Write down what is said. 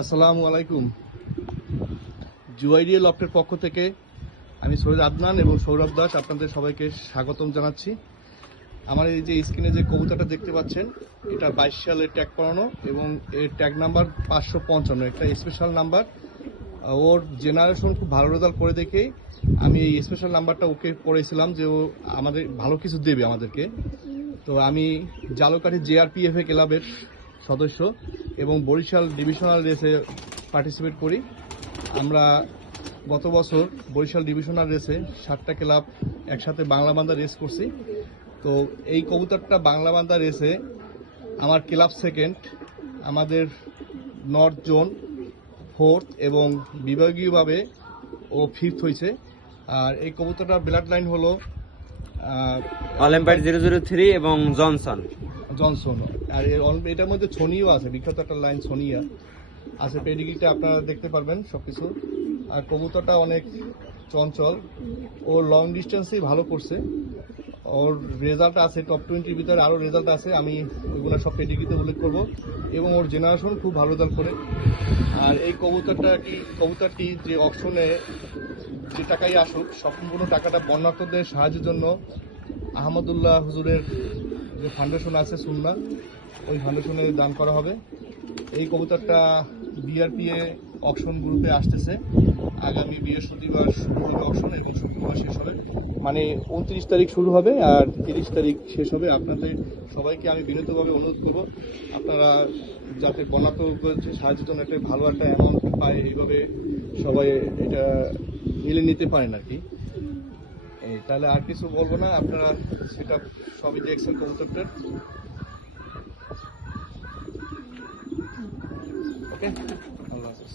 আসসালামু আলাইকুম। জুয়াইডিয়া লফটের পক্ষ থেকে আমি সৈয়দ আদনান এবং সৌরভ দাস আপনাদের সবাইকে স্বাগতম জানাচ্ছি। আমার এই যে স্ক্রিনে যে কবুতরটা দেখতে পাচ্ছেন, এটা 22 সালে ট্যাগ করানো এবং এর ট্যাগ নাম্বার 555, একটা স্পেশাল নাম্বার। ওর জেনারেশন খুব ভালো রেজাল্ট করে দেখেই আমি এই স্পেশাল নাম্বারটা ওকে করেছিলাম যে ও আমাদের ভালো কিছু দেবে আমাদেরকে। তো আমি জালকাঠি জেআরপিএফএ ক্লাবের সদস্য এবং বরিশাল ডিভিশনাল রেসে পার্টিসিপেট করি। আমরা গত বছর বরিশাল ডিভিশনাল রেসে 7টা ক্লাব একসাথে বাংলা বান্দা রেস করছি। তো এই কবুতরটা বাংলা বান্দা রেসে আমার ক্লাব সেকেন্ড, আমাদের নর্থ জোন ফোর্থ এবং বিভাগীয়ভাবে ও ফিফথ হয়েছে। আর এই কবুতরটার ব্লাড লাইন হলো অলিম্পিয়াড 003 এবং জনসন। আর এটার মধ্যে ছনিও আছে, বিখ্যাত একটা লাইন ছনিয়া আছে। পেডিগ্রিটা আপনারা দেখতে পারবেন সবকিছু। আর কবুতরটা অনেক চঞ্চল, ওর লং ডিস্টেন্সেই ভালো করছে। ওর রেজাল্ট আছে টপ 20 ভিতরে, আরও রেজাল্ট আছে, আমি ওইগুলো সব পেডিগ্রিতে উল্লেখ করবো। এবং ওর জেনারেশন খুব ভালো রেজাল্ট করে। আর এই কবুতরটি যে অপশনে যে টাকাই আসুক, সম্পূর্ণ টাকাটা বন্যার্থদের সাহায্যের জন্য আহমদুল্লাহ হুজুরের যে ফাউন্ডেশন আছে সুন্নাহ, ওই ফাউন্ডেশনে দান করা হবে। এই কবুতরটা বিআরপিএ অকশন গ্রুপে আসতেছে। আগামী বৃহস্পতিবার শুরু হবে অকশন এবং শুক্রবার শেষ হবে, মানে 29 তারিখ শুরু হবে আর 30 তারিখ শেষ হবে। আপনাদের সবাইকে আমি বিনীতভাবে অনুরোধ করব, আপনারা যাতে বন্যার্থদের সাহায্যের জন্য একটা ভালো একটা অ্যামাউন্ট পায়, এইভাবে সবাই এটা মিলে নিতে পারেন আর কি। তাহলে আর কিছু বলবো না, আপনারা সেটা সবই দেখছেন কবুতরটার। ওকে, আল্লাহ হাফেজ।